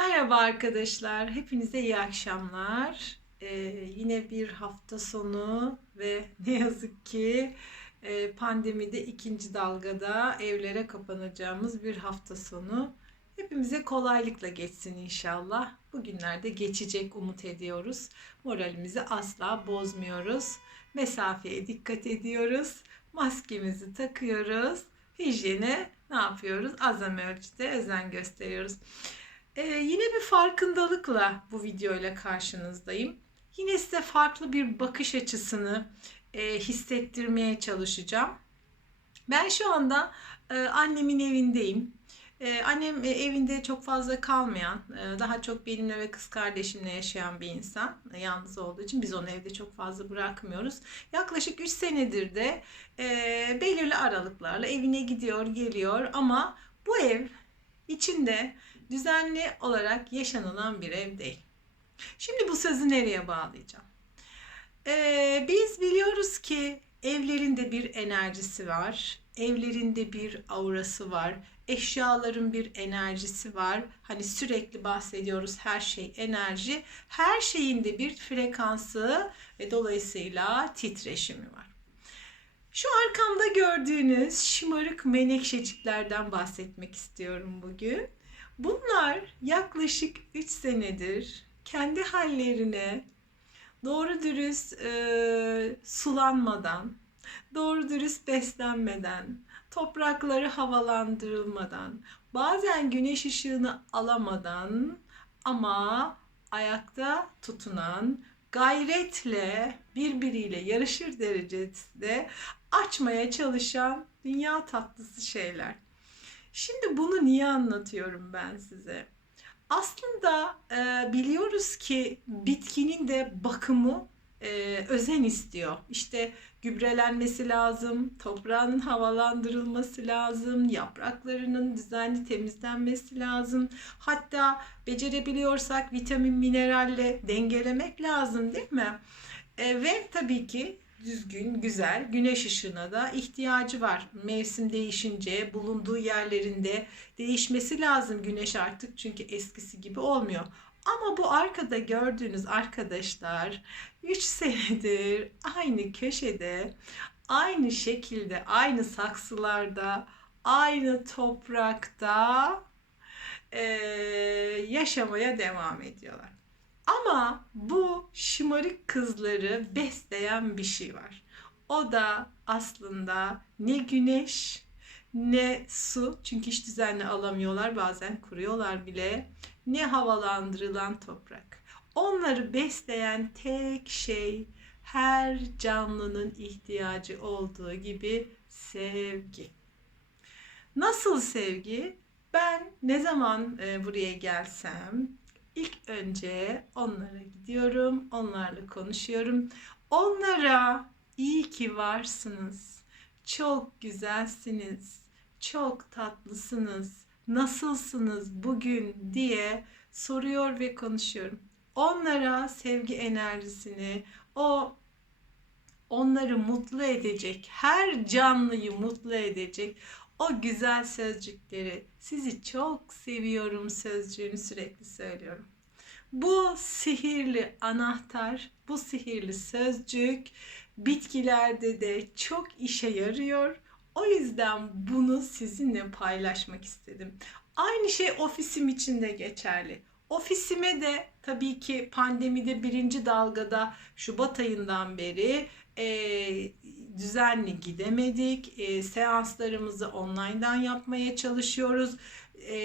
Merhaba arkadaşlar, hepinize iyi akşamlar. Ee, yine bir hafta sonu ve ne yazık ki e, pandemide ikinci dalgada evlere kapanacağımız bir hafta sonu. Hepimize kolaylıkla geçsin inşallah. Bugünlerde geçecek umut ediyoruz. Moralimizi asla bozmuyoruz. Mesafeye dikkat ediyoruz. Maskemizi takıyoruz. Hijyene ne yapıyoruz? Azami ölçüde özen gösteriyoruz. Ee, yine bir farkındalıkla bu videoyla karşınızdayım. Yine size farklı bir bakış açısını e, hissettirmeye çalışacağım. Ben şu anda e, annemin evindeyim. E, annem e, evinde çok fazla kalmayan, e, daha çok benimle ve kız kardeşimle yaşayan bir insan. E, yalnız olduğu için biz onu evde çok fazla bırakmıyoruz. Yaklaşık 3 senedir de e, belirli aralıklarla evine gidiyor, geliyor ama bu ev içinde düzenli olarak yaşanılan bir ev değil. Şimdi bu sözü nereye bağlayacağım? Ee, biz biliyoruz ki evlerinde bir enerjisi var. Evlerinde bir aurası var. Eşyaların bir enerjisi var. Hani sürekli bahsediyoruz her şey enerji. Her şeyin de bir frekansı ve dolayısıyla titreşimi var. Şu arkamda gördüğünüz şımarık menekşeciklerden bahsetmek istiyorum bugün. Bunlar yaklaşık 3 senedir kendi hallerine doğru dürüst e, sulanmadan, doğru dürüst beslenmeden, toprakları havalandırılmadan, bazen güneş ışığını alamadan ama ayakta tutunan, gayretle birbiriyle yarışır derecede açmaya çalışan dünya tatlısı şeyler. Şimdi bunu niye anlatıyorum ben size? Aslında e, biliyoruz ki bitkinin de bakımı e, özen istiyor. İşte gübrelenmesi lazım, toprağının havalandırılması lazım, yapraklarının düzenli temizlenmesi lazım. Hatta becerebiliyorsak vitamin mineralle dengelemek lazım değil mi? E, ve tabii ki düzgün, güzel güneş ışığına da ihtiyacı var. Mevsim değişince bulunduğu yerlerinde değişmesi lazım güneş artık çünkü eskisi gibi olmuyor. Ama bu arkada gördüğünüz arkadaşlar 3 senedir aynı köşede, aynı şekilde, aynı saksılarda, aynı toprakta e, yaşamaya devam ediyorlar. Ama bu şımarık kızları besleyen bir şey var. O da aslında ne güneş ne su çünkü hiç düzenli alamıyorlar bazen kuruyorlar bile ne havalandırılan toprak. Onları besleyen tek şey her canlının ihtiyacı olduğu gibi sevgi. Nasıl sevgi? Ben ne zaman e, buraya gelsem İlk önce onlara gidiyorum, onlarla konuşuyorum. Onlara iyi ki varsınız. Çok güzelsiniz. Çok tatlısınız. Nasılsınız bugün diye soruyor ve konuşuyorum. Onlara sevgi enerjisini, o onları mutlu edecek, her canlıyı mutlu edecek o güzel sözcükleri sizi çok seviyorum sözcüğünü sürekli söylüyorum. Bu sihirli anahtar, bu sihirli sözcük bitkilerde de çok işe yarıyor. O yüzden bunu sizinle paylaşmak istedim. Aynı şey ofisim için de geçerli. Ofisime de tabii ki pandemide birinci dalgada Şubat ayından beri e, düzenli gidemedik. E, seanslarımızı online'dan yapmaya çalışıyoruz. E,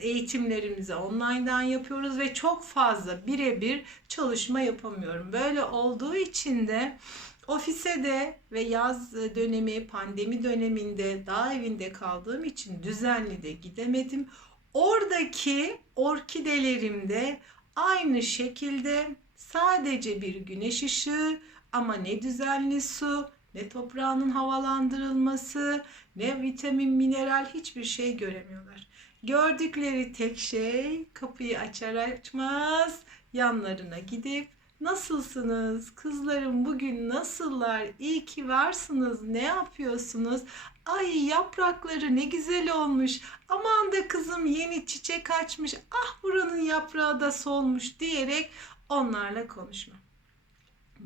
eğitimlerimizi online'dan yapıyoruz ve çok fazla birebir çalışma yapamıyorum. Böyle olduğu için de ofise de ve yaz dönemi, pandemi döneminde dağ evinde kaldığım için düzenli de gidemedim. Oradaki orkidelerimde aynı şekilde sadece bir güneş ışığı ama ne düzenli su, ne toprağının havalandırılması, ne vitamin, mineral hiçbir şey göremiyorlar. Gördükleri tek şey kapıyı açar açmaz yanlarına gidip Nasılsınız? Kızlarım bugün nasıllar? İyi ki varsınız. Ne yapıyorsunuz? Ay yaprakları ne güzel olmuş. Aman da kızım yeni çiçek açmış. Ah buranın yaprağı da solmuş diyerek onlarla konuşma.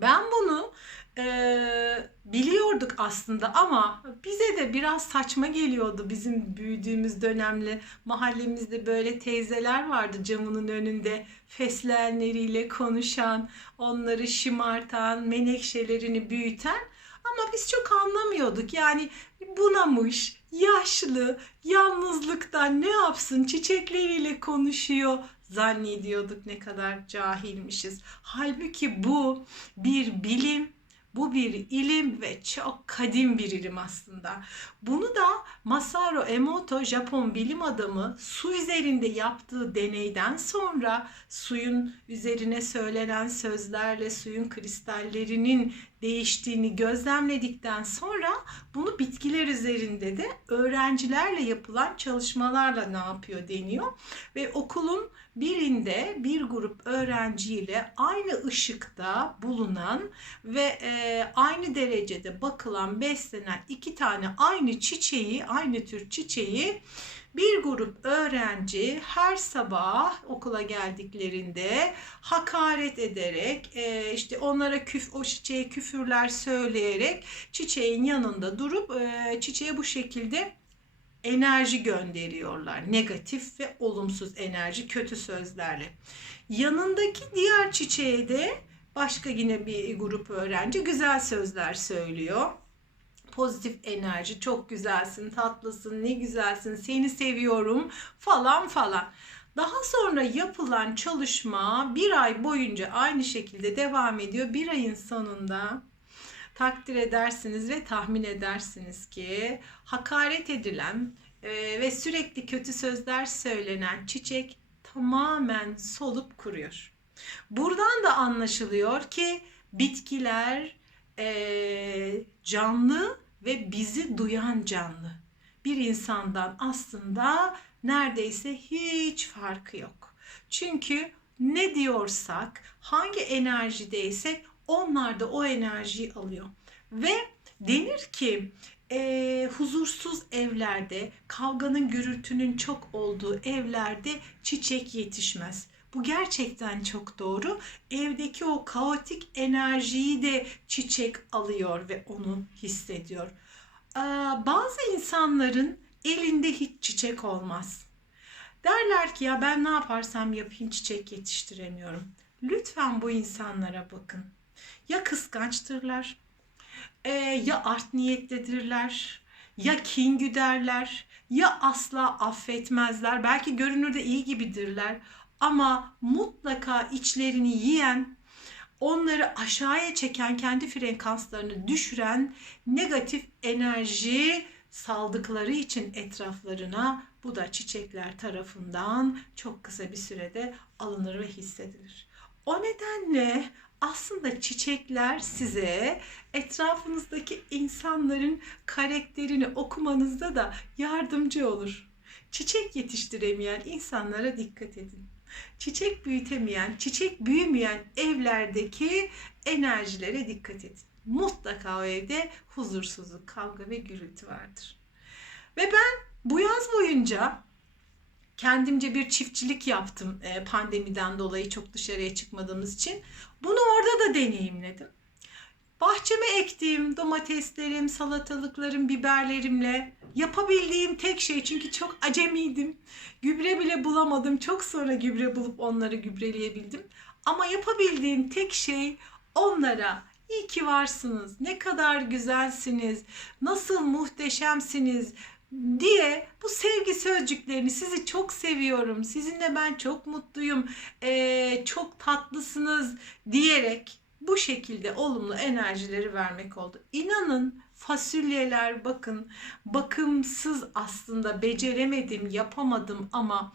Ben bunu eee, biliyorduk aslında ama bize de biraz saçma geliyordu bizim büyüdüğümüz dönemle. Mahallemizde böyle teyzeler vardı camının önünde fesleğenleriyle konuşan, onları şımartan, menekşelerini büyüten. Ama biz çok anlamıyorduk. Yani bunamış, yaşlı, yalnızlıktan ne yapsın çiçekleriyle konuşuyor zannediyorduk ne kadar cahilmişiz. Halbuki bu bir bilim, bu bir ilim ve çok kadim bir ilim aslında. Bunu da Masaru Emoto Japon bilim adamı su üzerinde yaptığı deneyden sonra suyun üzerine söylenen sözlerle suyun kristallerinin değiştiğini gözlemledikten sonra bunu bitkiler üzerinde de öğrencilerle yapılan çalışmalarla ne yapıyor deniyor. Ve okulun birinde bir grup öğrenciyle aynı ışıkta bulunan ve e, aynı derecede bakılan, beslenen iki tane aynı çiçeği, aynı tür çiçeği bir grup öğrenci her sabah okula geldiklerinde hakaret ederek e, işte onlara küf o çiçeğe küfürler söyleyerek çiçeğin yanında durup e, çiçeğe bu şekilde enerji gönderiyorlar. Negatif ve olumsuz enerji, kötü sözlerle. Yanındaki diğer çiçeğe de başka yine bir grup öğrenci güzel sözler söylüyor. Pozitif enerji, çok güzelsin, tatlısın, ne güzelsin, seni seviyorum falan falan. Daha sonra yapılan çalışma bir ay boyunca aynı şekilde devam ediyor. Bir ayın sonunda takdir edersiniz ve tahmin edersiniz ki hakaret edilen e, ve sürekli kötü sözler söylenen çiçek tamamen solup kuruyor. Buradan da anlaşılıyor ki bitkiler e, canlı ve bizi duyan canlı. Bir insandan aslında neredeyse hiç farkı yok. Çünkü ne diyorsak, hangi enerjideysek onlar da o enerjiyi alıyor. Ve denir ki e, huzursuz evlerde, kavganın gürültünün çok olduğu evlerde çiçek yetişmez. Bu gerçekten çok doğru. Evdeki o kaotik enerjiyi de çiçek alıyor ve onu hissediyor. Bazı insanların elinde hiç çiçek olmaz. Derler ki ya ben ne yaparsam yapayım çiçek yetiştiremiyorum. Lütfen bu insanlara bakın. Ya kıskançtırlar, e, ya art niyetlidirler, ya kin güderler, ya asla affetmezler. Belki görünürde iyi gibidirler ama mutlaka içlerini yiyen, onları aşağıya çeken, kendi frekanslarını düşüren negatif enerji saldıkları için etraflarına bu da çiçekler tarafından çok kısa bir sürede alınır ve hissedilir. O nedenle aslında çiçekler size etrafınızdaki insanların karakterini okumanızda da yardımcı olur. Çiçek yetiştiremeyen insanlara dikkat edin. Çiçek büyütemeyen, çiçek büyümeyen evlerdeki enerjilere dikkat edin. Mutlaka o evde huzursuzluk, kavga ve gürültü vardır. Ve ben bu yaz boyunca kendimce bir çiftçilik yaptım e, pandemiden dolayı çok dışarıya çıkmadığımız için. Bunu orada da deneyimledim. Bahçeme ektiğim domateslerim, salatalıklarım, biberlerimle yapabildiğim tek şey çünkü çok acemiydim. Gübre bile bulamadım. Çok sonra gübre bulup onları gübreleyebildim. Ama yapabildiğim tek şey onlara iyi ki varsınız, ne kadar güzelsiniz, nasıl muhteşemsiniz, diye bu sevgi sözcüklerini sizi çok seviyorum, sizinle ben çok mutluyum, ee, çok tatlısınız diyerek bu şekilde olumlu enerjileri vermek oldu. İnanın fasulyeler bakın bakımsız aslında beceremedim, yapamadım ama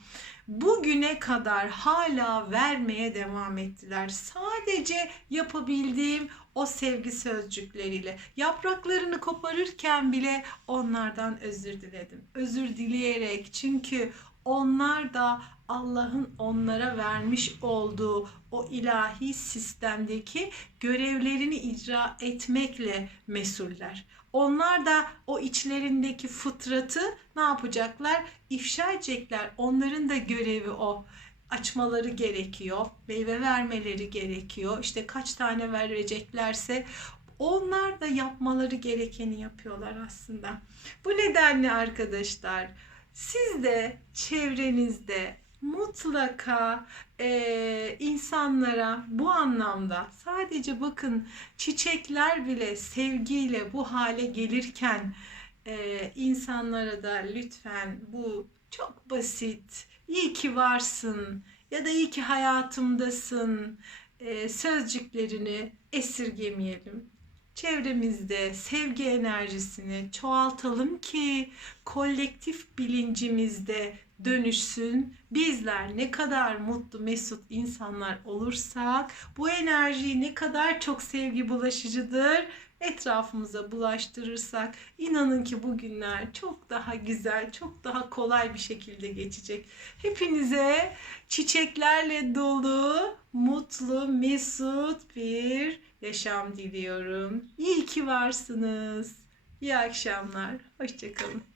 bugüne kadar hala vermeye devam ettiler. Sadece yapabildiğim o sevgi sözcükleriyle. Yapraklarını koparırken bile onlardan özür diledim. Özür dileyerek çünkü onlar da Allah'ın onlara vermiş olduğu o ilahi sistemdeki görevlerini icra etmekle mesuller. Onlar da o içlerindeki fıtratı ne yapacaklar? İfşa edecekler. Onların da görevi o. Açmaları gerekiyor. Meyve vermeleri gerekiyor. İşte kaç tane vereceklerse onlar da yapmaları gerekeni yapıyorlar aslında. Bu nedenle arkadaşlar siz de çevrenizde mutlaka eee, insanlara bu anlamda sadece bakın çiçekler bile sevgiyle bu hale gelirken eee, insanlara da lütfen bu çok basit iyi ki varsın ya da iyi ki hayatımdasın eee, sözcüklerini esirgemeyelim. Çevremizde sevgi enerjisini çoğaltalım ki kolektif bilincimizde dönüşsün. Bizler ne kadar mutlu, mesut insanlar olursak bu enerjiyi ne kadar çok sevgi bulaşıcıdır etrafımıza bulaştırırsak inanın ki bu günler çok daha güzel, çok daha kolay bir şekilde geçecek. Hepinize çiçeklerle dolu, mutlu, mesut bir yaşam diliyorum. İyi ki varsınız. İyi akşamlar. Hoşçakalın.